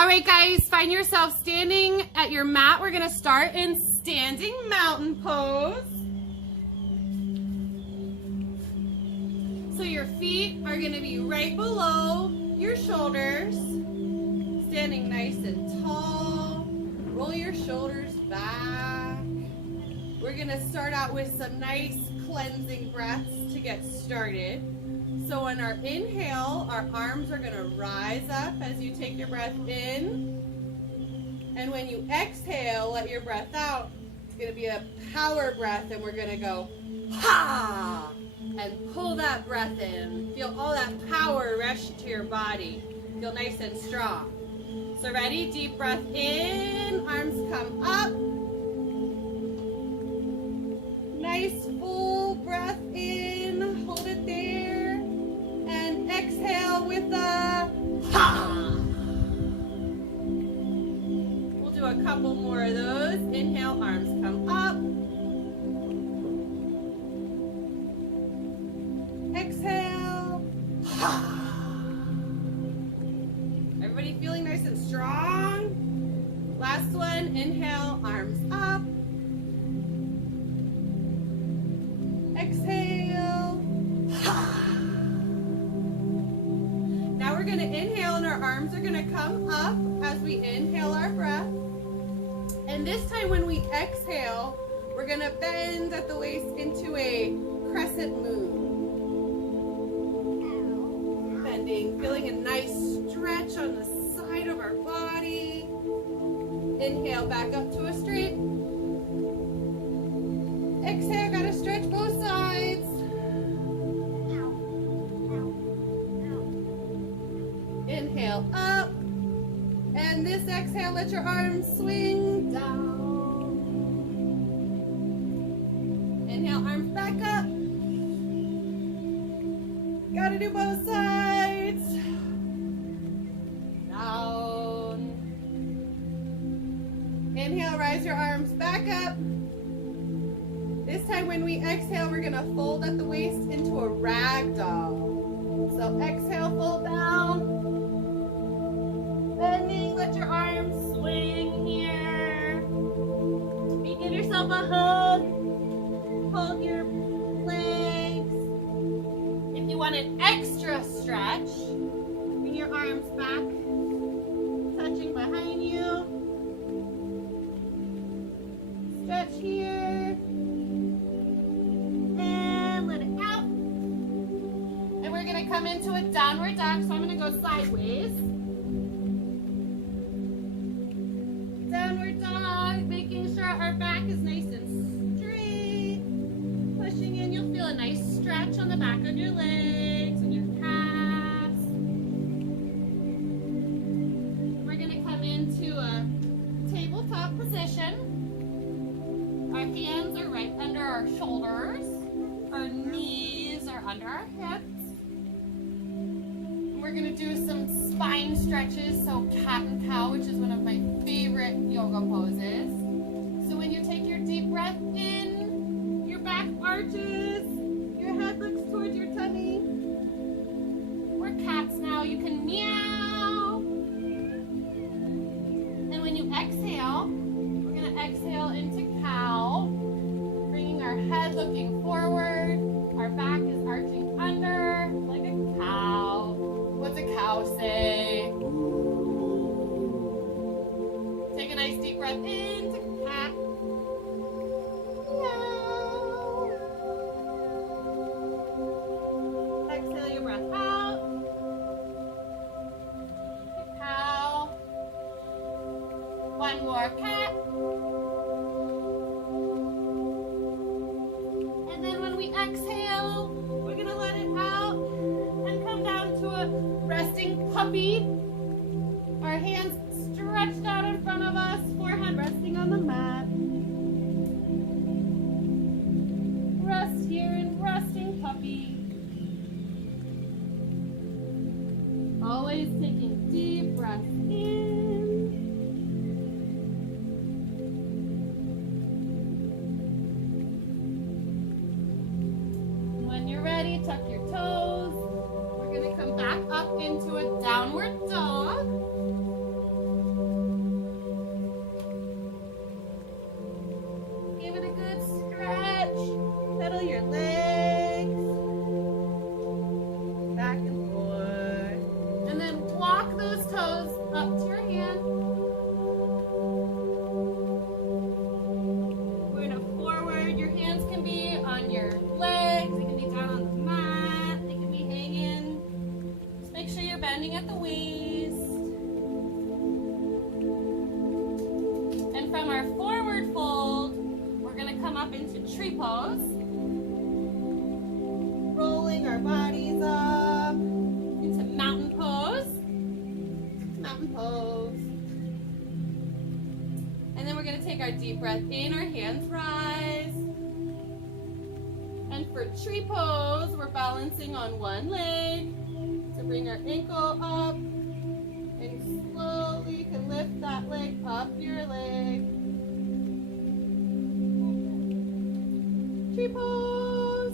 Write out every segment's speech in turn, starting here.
All right, guys, find yourself standing at your mat. We're gonna start in standing mountain pose. So your feet are gonna be right below your shoulders, standing nice and tall. Roll your shoulders back. We're gonna start out with some nice cleansing breaths to get started. So on our inhale, our arms are gonna rise up as you take your breath in. And when you exhale, let your breath out. It's gonna be a power breath, and we're gonna go, ha! And pull that breath in. Feel all that power rush to your body. Feel nice and strong. So ready? Deep breath in, arms come up. Nice full breath in, hold it there. And exhale with a ha! We'll do a couple more of those. Inhale, arms come up. Exhale. Everybody feeling nice and strong? Last one, inhale, arms up. Exhale. Now we're gonna inhale and our arms are gonna come up as we inhale our breath. And this time when we exhale, we're gonna bend at the waist into a crescent moon. Feeling a nice stretch on the side of our body. Inhale, back up to a straight. Exhale, gotta stretch both sides. Inhale, up. And this exhale, let your arms swing down. Inhale, arms back up. Gotta do both sides. Down. Inhale, rise your arms back up. This time when we exhale, we're gonna fold at the waist into a rag doll. So exhale, fold down. Bending, let your arms swing here. You give yourself a hug. Hold your legs. If you want an extra stretch, bring your arms back, touching behind you. Stretch here. And let it out. And we're going to come into a downward dog, so I'm going to go sideways. Downward dog, making sure our back is nice and straight. Pushing in, you'll feel a nice stretch on the back of your legs and your calves. We're going to come into a tabletop position. Our hands are right under our shoulders. Our knees are under our hips. And we're going to do some spine stretches, so cat and cow, which is one of my favorite yoga poses. So when you take your deep breath in, your back arches, your head looks towards your tummy. We're cats now. You can meow. And when you exhale, we're going to exhale into cow, bringing our head looking forward. Our back is arching under like a cow. What's a cow say? Take a nice deep breath in to cat. Exhale your breath out. Cow. One more cat. And then when we exhale, we're going to let it out and come down to a resting puppy. Our hands stretched out in front of us, forehead resting on the mat. Rest here in resting puppy. Always taking deep breaths in. When you're ready, tuck your toes. We're going to come back up into a downward dog. up to your hand. We're gonna forward. Your hands can be on your legs, they can be down on the mat, they can be hanging. Just make sure you're bending at the waist. And from our forward fold, we're gonna come up into tree pose. Rolling our bodies up into mountain pose. Mountain pose. And then we're going to take our deep breath in, our hands rise. And for tree pose, we're balancing on one leg. So bring our ankle up. And slowly you can lift that leg up your leg. Tree pose.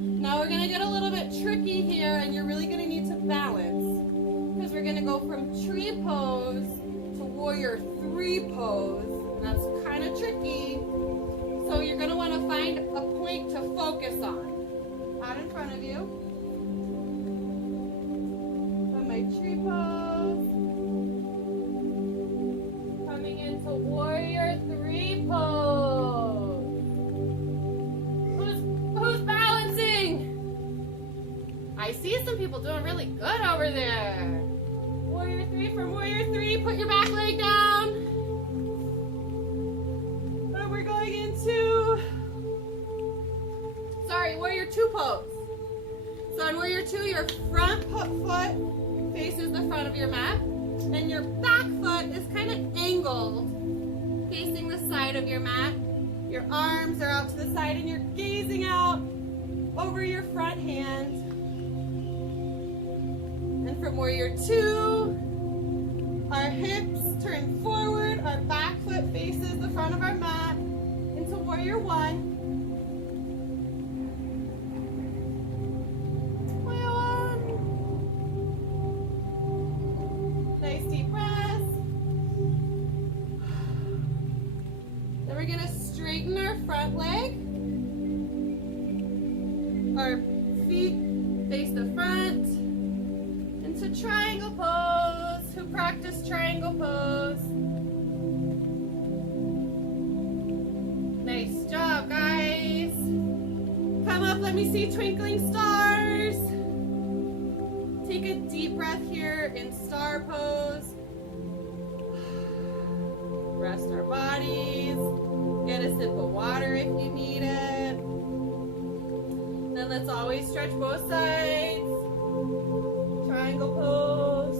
Now we're going to get a little bit tricky here, and you're really going to need to balance. Because we're going to go from tree pose to warrior three pose. And that's kind of tricky. So you're going to want to find a point to focus on. Out in front of you. On my tree pose. Coming into warrior three pose. Who's balancing? I see some people doing really good over there. Warrior three, from warrior three, put your back leg down. And we're going into, warrior two pose. So in warrior two, your front foot faces the front of your mat, and your back foot is kind of angled, facing the side of your mat. Your arms are out to the side, and you're gazing out over your front hand. And from warrior two, our hips turn forward, our back foot faces the front of our mat, into warrior one. Warrior one. Nice deep breath. Then we're going to straighten our front leg. Our feet face the front. Into triangle pose. Who practice triangle pose? Nice job, guys. Come up, let me see twinkling stars. Take a deep breath here in star pose. Rest our bodies. Get a sip of water if you need it. Then let's always stretch both sides. Triangle pose.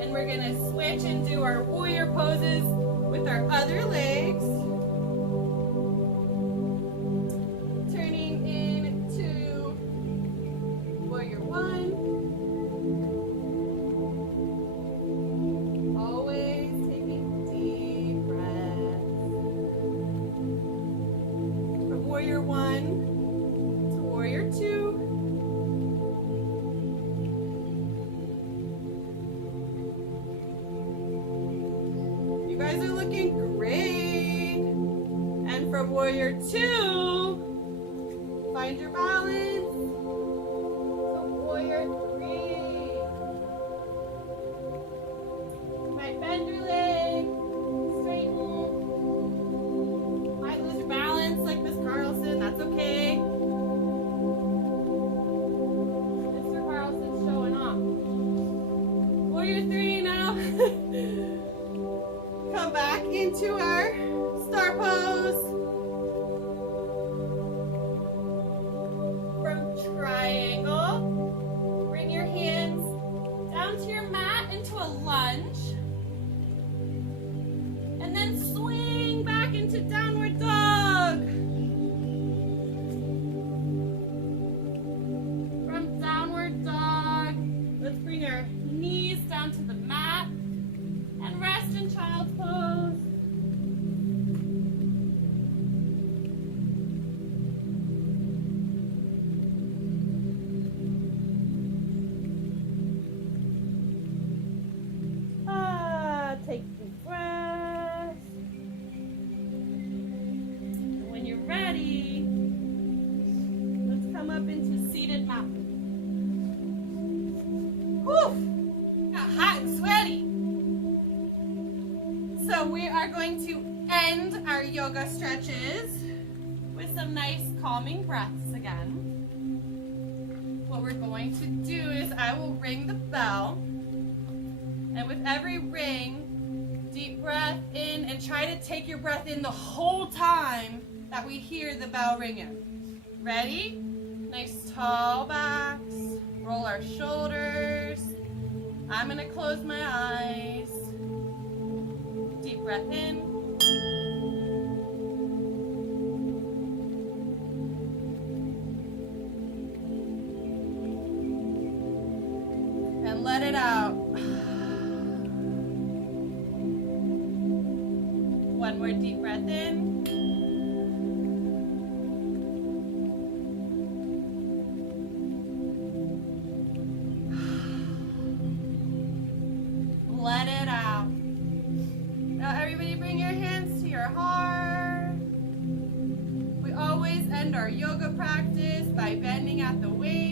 And we're going to switch and do our warrior poses with our other legs. Turning into warrior one. Always taking deep breaths. From warrior one to warrior two. You guys are looking great. And from warrior two, find your balance. So warrior three. You might bend your leg, straighten. Might lose your balance like Miss Carlson, that's okay. Mr. Carlson's showing off. Warrior three now. Come back into our star pose. From triangle, bring your hands down to your mat into a lunge. And then swing back into downward dog. From downward dog, let's bring our knees down to the mat and rest in child's pose. Take deep breaths. And when you're ready, let's come up into seated mountain we are going to end our yoga stretches with some nice calming breaths again. What we're going to do is I will ring the bell, and with every ring, deep breath in, and try to take your breath in the whole time that we hear the bell ringing. Ready? Nice tall backs, roll our shoulders. I'm gonna close my eyes. Deep breath in. And let it out. One more deep breath in. Let it out. Now everybody bring your hands to your heart. We always end our yoga practice by bending at the waist.